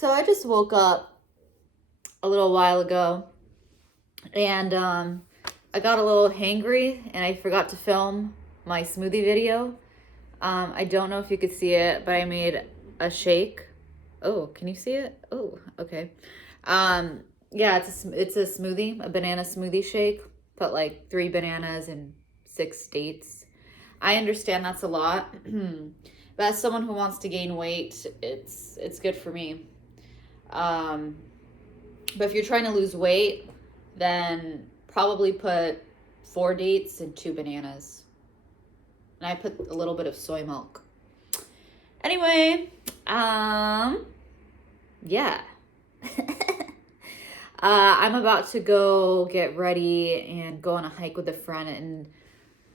So I just woke up a little while ago and I got a little hangry and I forgot to film my smoothie video. I don't know if you could see it, but I made a shake. Oh, can you see it? Oh, okay. Yeah, it's a smoothie, a banana smoothie shake. Put like 3 bananas and 6 dates. I understand that's a lot, but as someone who wants to gain weight, it's good for me. But if you're trying to lose weight, then probably put 4 dates and 2 bananas. And I put a little bit of soy milk. Anyway, yeah. I'm about to go get ready and go on a hike with a friend in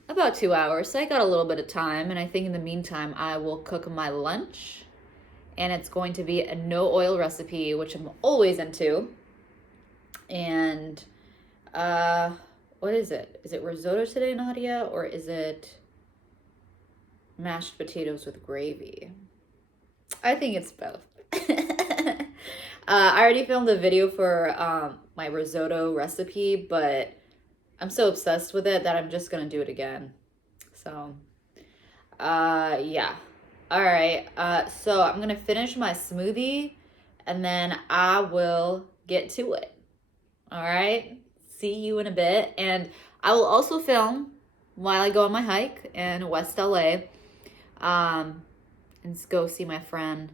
about 2 hours. So I got a little bit of time. And I think in the meantime, I will cook my lunch. And it's going to be a no oil recipe, which I'm always into. And what is it? Is it risotto today, Nadia? Or is it mashed potatoes with gravy? I think it's both. I already filmed a video for my risotto recipe, but I'm so obsessed with it that I'm just gonna do it again. So, yeah. All right, so I'm gonna finish my smoothie and then I will get to it. All right, see you in a bit. And I will also film while I go on my hike in West LA, and go see my friend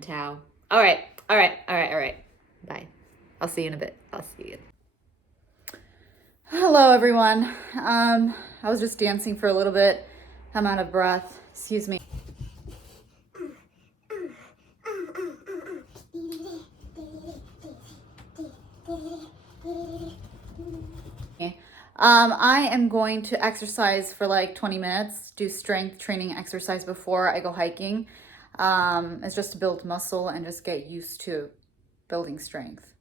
Tao. All right. Bye. I'll see you in a bit. I'll see you. Hello, everyone. I was just dancing for a little bit. I'm out of breath. Excuse me. I am going to exercise for like 20 minutes, do strength training exercise before I go hiking. It's just to build muscle and just get used to building strength.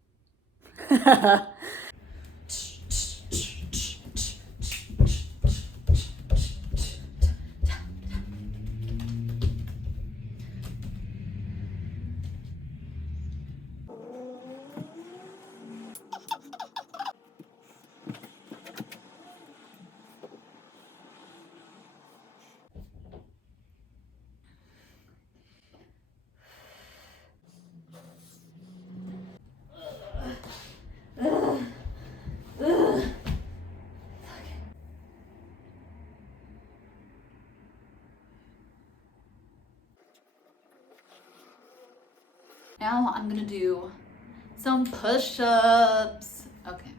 Now I'm gonna do some push-ups. Okay.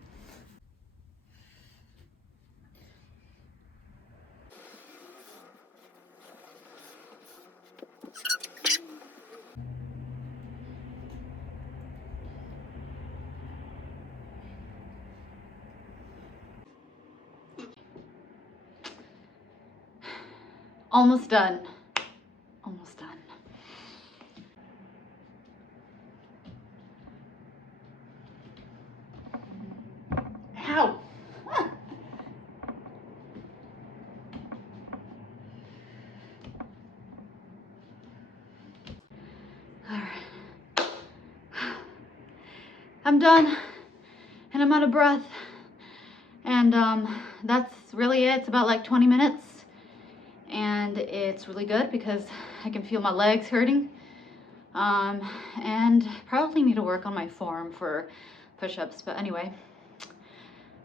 Almost done. Almost done. Ow! Ah. All right. I'm done, and I'm out of breath. And that's really it. It's about like 20 minutes. And it's really good because I can feel my legs hurting. And probably need to work on my form for push-ups. But anyway,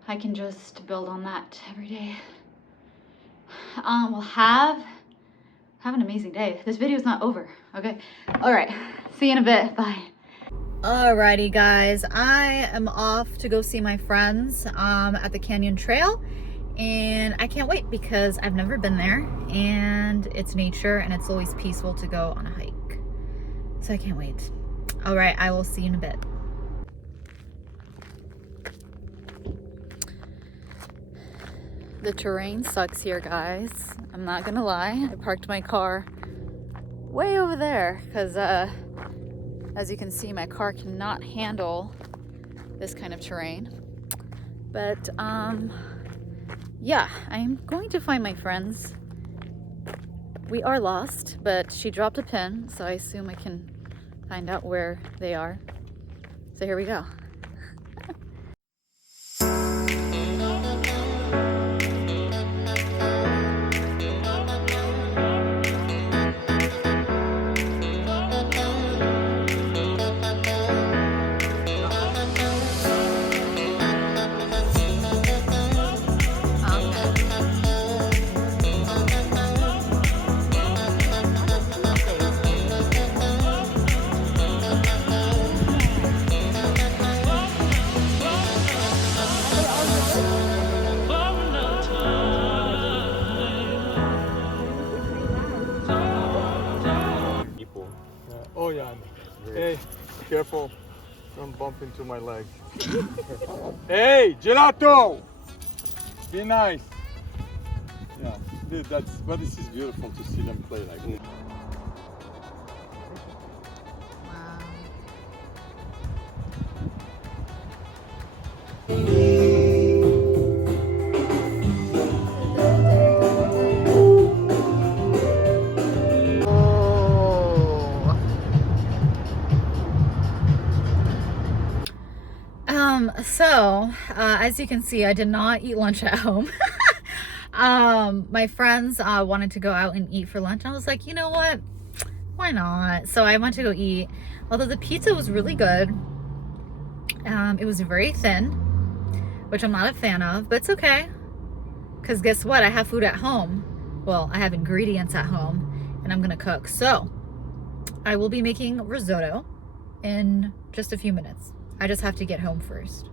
I can just build on that every day. We'll have an amazing day. This video is not over, okay? All right, see you in a bit, bye. Alrighty guys, I am off to go see my friends at the Canyon Trail, and I can't wait because I've never been there and it's nature and it's always peaceful to go on a hike. So I can't wait. All right, I will see you in a bit. The terrain sucks here, guys. I'm not gonna lie. I parked my car way over there because as you can see, my car cannot handle this kind of terrain. But yeah, I'm going to find my friends. We are lost, but she dropped a pin, so I assume I find out where they are. So here we go. Oh yeah. Hey, careful. Don't bump into my leg. Hey, gelato! Be nice. Yeah, but this is beautiful to see them play like this. As you can see, I did not eat lunch at home. My friends wanted to go out and eat for lunch. I was like, you know what? Why not? So I went to go eat. Although the pizza was really good. It was very thin, which I'm not a fan of, but it's okay. Because guess what? I have food at home. Well, I have ingredients at home, and I'm going to cook. So I will be making risotto in just a few minutes. I just have to get home first.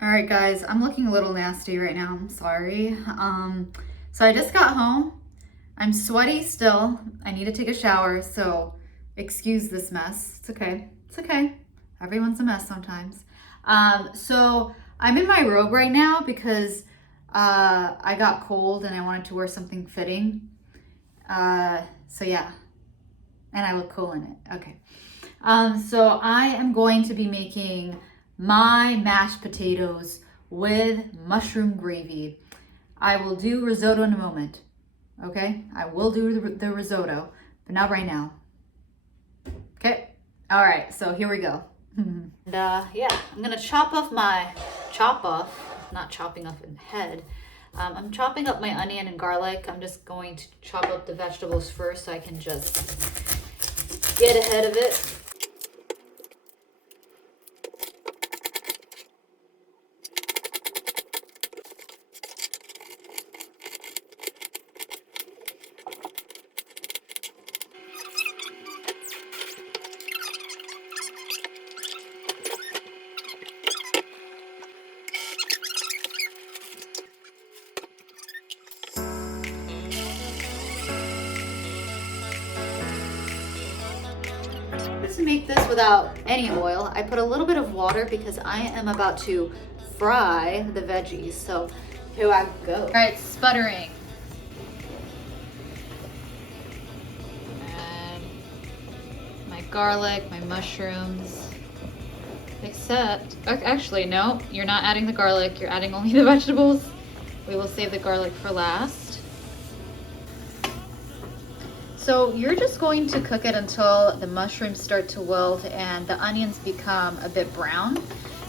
All right, guys, I'm looking a little nasty right now. I'm sorry. So I just got home. I'm sweaty still. I need to take a shower, so excuse this mess. It's okay. It's okay. Everyone's a mess sometimes. So I'm in my robe right now because I got cold and I wanted to wear something fitting. So yeah, and I look cool in it. Okay. So I am going to be making my mashed potatoes with mushroom gravy. I will do risotto in a moment. Okay, I will do the risotto, but not right now. Okay, all right, so here we go. And yeah, I'm gonna chop off, not chopping off in the head. I'm chopping up my onion and garlic. I'm just going to chop up the vegetables first so I can just get ahead of it. To make this without any oil, I put a little bit of water because I am about to fry the veggies. So here I go. All right, sputtering. And my garlic, my mushrooms. Except, actually, no, you're not adding the garlic. You're adding only the vegetables. We will save the garlic for last. So you're just going to cook it until the mushrooms start to wilt and the onions become a bit brown.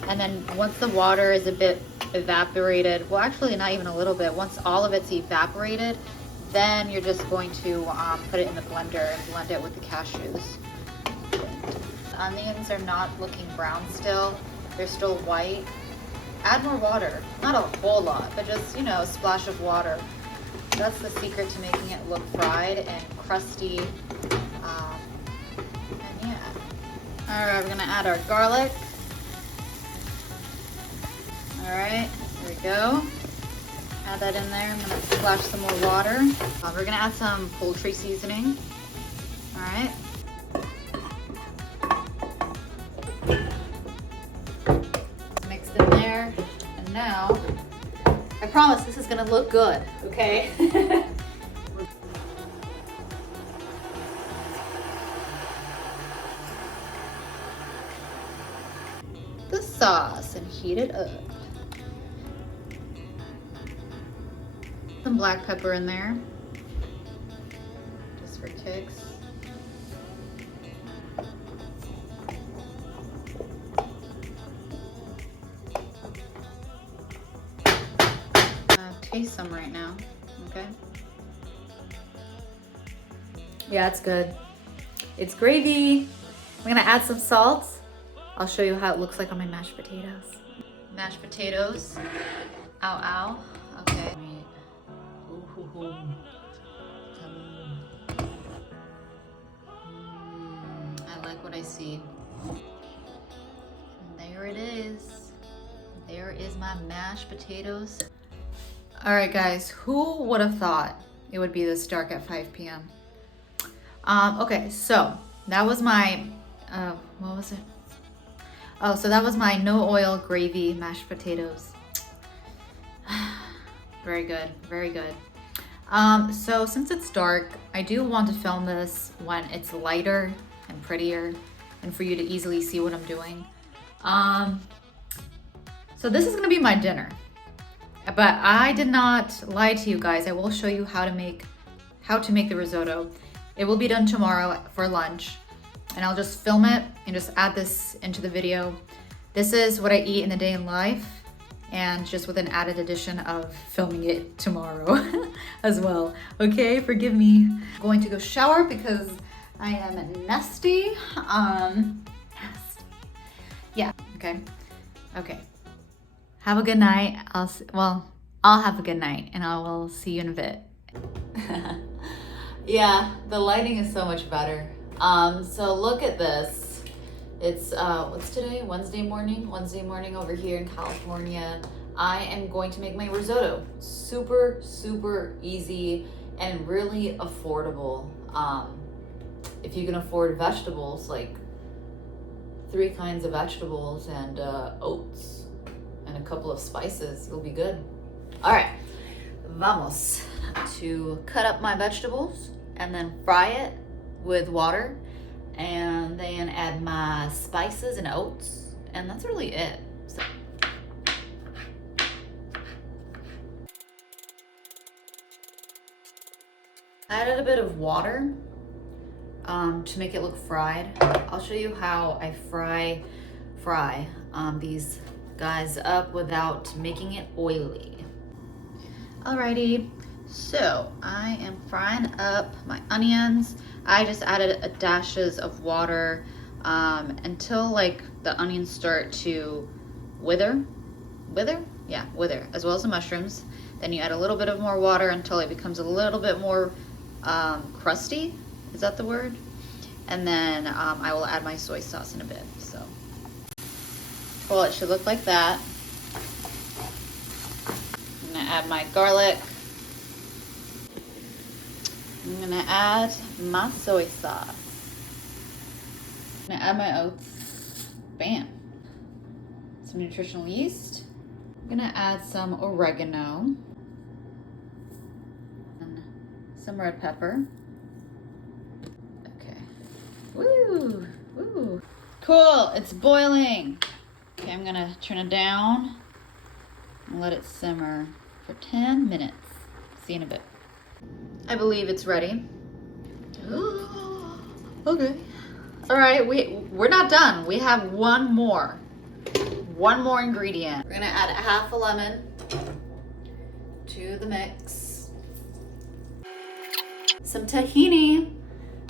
And then once the water is a bit evaporated, well actually not even a little bit, once all of it's evaporated, then you're just going to put it in the blender and blend it with the cashews. The onions are not looking brown still, they're still white. Add more water, not a whole lot, but just, you know, a splash of water. That's the secret to making it look fried and crusty. And yeah. All right, we're gonna add our garlic. All right, here we go. Add that in there. I'm gonna splash some more water. We're gonna add some poultry seasoning. All right. Mixed in there, and now. I promise this is gonna look good, okay? The sauce and heat it up. Some black pepper in there, just for kicks. taste some right now, okay? Yeah, it's good. It's gravy. I'm gonna add some salt. I'll show you how it looks like on my mashed potatoes. Mashed potatoes. Ow, ow. Okay. I like what I see. And there it is. There is my mashed potatoes. All right, guys, who would have thought it would be this dark at 5 p.m.? Okay, so that was my, what was it? Oh, so that was my no oil gravy mashed potatoes. Very good, very good. So since it's dark, I do want to film this when it's lighter and prettier and for you to easily see what I'm doing. So this is gonna be my dinner, but I did not lie to you guys. I will show you how to make the risotto. It will be done tomorrow for lunch, and I'll just film it and just add this into the video. This is what I eat in a day in life, and just with an added addition of filming it tomorrow as well. Okay, forgive me. I'm going to go shower because I am nasty. Nasty. Yeah, okay. Have a good night. I'll have a good night, and I will see you in a bit. Yeah, the lighting is so much better. So look at this. It's, what's today? Wednesday morning over here in California. I am going to make my risotto. Super, super easy and really affordable. If you can afford vegetables, like 3 kinds of vegetables and oats and a couple of spices, you'll be good. All right, vamos to cut up my vegetables and then fry it with water, and then add my spices and oats, and that's really it. So I added a bit of water to make it look fried. I'll show you how I fry these guys up without making it oily. Alrighty, so I am frying up my onions. I just added dashes of water until like the onions start to wither, as well as the mushrooms. Then you add a little bit of more water until it becomes a little bit more crusty. Is that the word? And then I will add my soy sauce in a bit. So, well, it should look like that. I'm gonna add my garlic. I'm gonna add my soy sauce. I'm gonna add my oats. Bam. Some nutritional yeast. I'm gonna add some oregano. And some red pepper. Okay. Woo! Woo! Cool, it's boiling. Okay, I'm gonna turn it down and let it simmer for 10 minutes. See you in a bit. I believe it's ready. Okay. All right, we're not done. We have one more ingredient. We're gonna add half a lemon to the mix. Some tahini.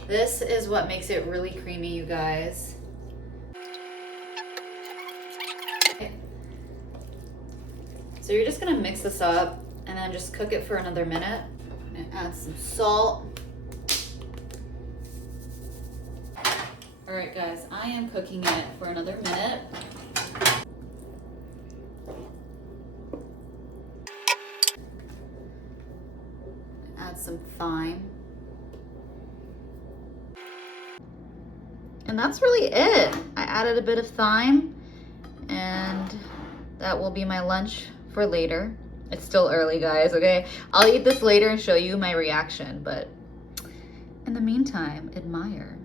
This is what makes it really creamy, you guys. Okay. So you're just gonna mix this up and then just cook it for another minute. I'm gonna add some salt. All right, guys, I am cooking it for another minute. Add some thyme. And that's really it. I added a bit of thyme, and that will be my lunch for later. It's still early, guys, okay? I'll eat this later and show you my reaction, but in the meantime, admire.